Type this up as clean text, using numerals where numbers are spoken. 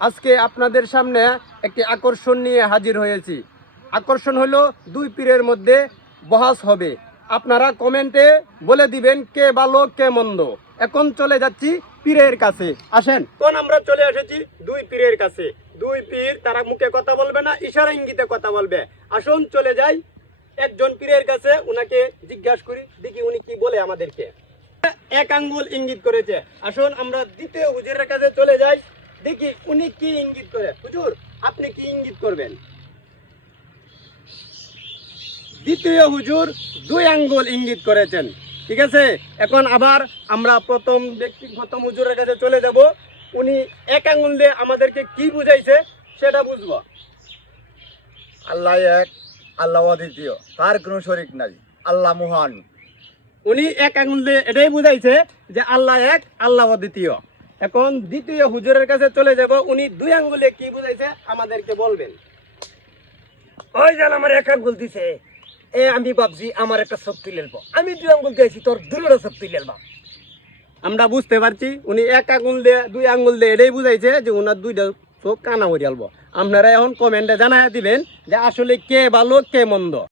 আজকে আপনাদের সামনে একটি আকর্ষণ নিয়ে হাজির হয়েছি। আকর্ষণ হলো দুই পীরের মধ্যে বহাস হবে। আপনারা কমেন্টে বলে দিবেন কে ভালো কে মন্দ। এখন চলে যাচ্ছি পীরের কাছে, আসেন। কোন আমরা চলে এসেছি দুই পীরের কাছে। দুই পীর, তারা মুখে কথা বলবে না, ইশারা ইঙ্গিতে কথা বলবে। আসুন চলে যাই একজন পীরের কাছে, উনাকে জিজ্ঞাসা করি, দেখি উনি কি বলে আমাদেরকে। এক আঙ্গুল ইঙ্গিত করেছে। আসুন আমরা দ্বিতীয় হুজুরের কাছে চলে যাই, দেখি উনি কি ইঙ্গিত করে। হুজুর, আপনি কি ইঙ্গিত করবেন? দ্বিতীয় হুজুর দুই আঙ্গুল ইঙ্গিত করেছেন। ঠিক আছে, এখন আবার আমরা প্রথম হুজুরের কাছে চলে যাব। উনি এক আঙ্গুল দিয়ে আমাদেরকে কি বুঝাইছে সেটা বুঝবো। আল্লাহ এক, আল্লাহ অদ্বিতীয়, তার কোনো শরীক নাই, আল্লাহ মহান। উনি এক আঙ্গুল দিয়ে এটাই বুঝাইছে যে আল্লাহ এক, আল্লাহ অদ্বিতীয়। এখন দ্বিতীয় হুজুরের কাছে চলে যাব, উনি দুই আঙ্গুলে কি বুঝাইছে আমাদেরকে বলবেন। ওই জান আমার এক আঙ্গুল দিছে, আমি ভাবছি আমার একটা শক্তি লেলবো, আমি দুই আঙ্গুল দিয়েছি তোর দুটো শক্তি লেলবা। আমরা বুঝতে পারছি উনি এক আঙ্গুল দিয়ে দুই আঙ্গুল দিয়ে এটাই বুঝাইছে যে উনার দুইটা চোখ কানা হয়ে গেলবো। আপনারা এখন কমেন্টে জানাই দিবেন যে আসলে কে ভালো কে মন্দ।